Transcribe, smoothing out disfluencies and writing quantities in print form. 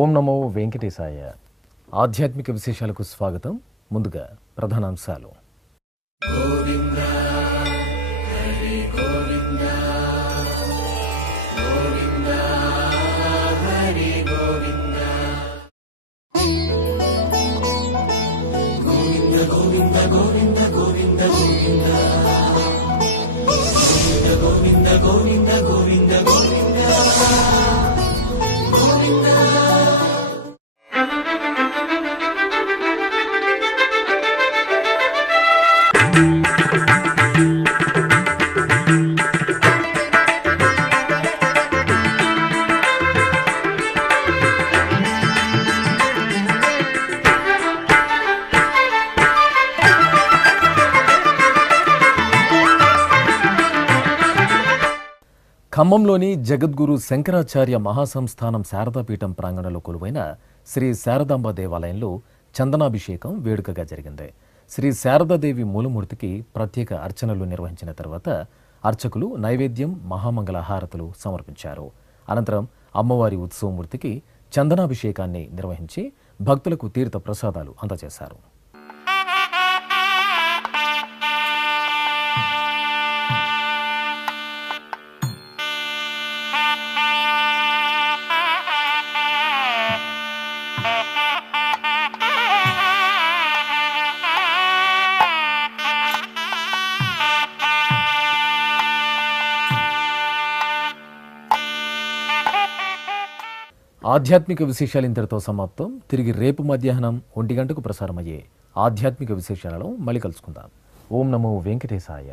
ఓం నమో వెంకటేశాయ. ఆధ్యాత్మిక విశేషాలకు స్వాగతం. ముందుగా ప్రధానాంశాలు. ఖమ్మంలోని జగద్గురు శంకరాచార్య మహాసంస్థానం శారదాపీఠం ప్రాంగణంలో కొలువైన శ్రీ శారదాంబ దేవాలయంలో చందనాభిషేకం వేడుకగా జరిగింది. శ్రీ శారదాదేవి మూలమూర్తికి ప్రత్యేక అర్చనలు నిర్వహించిన తర్వాత అర్చకులు నైవేద్యం, మహామంగళ హారతులు సమర్పించారు. అనంతరం అమ్మవారి ఉత్సవమూర్తికి చందనాభిషేకాన్ని నిర్వహించి భక్తులకు తీర్థ ప్రసాదాలు అందజేశారు. ఆధ్యాత్మిక విశేషాలు ఇంతటితో సమాప్తం. తిరిగి రేపు మధ్యాహ్నం 1 గంటకు ప్రసారమయ్యే ఆధ్యాత్మిక విశేషాలలో మళ్ళీ కలుసుకుందాం. ఓం నమో వెంకటేశాయ.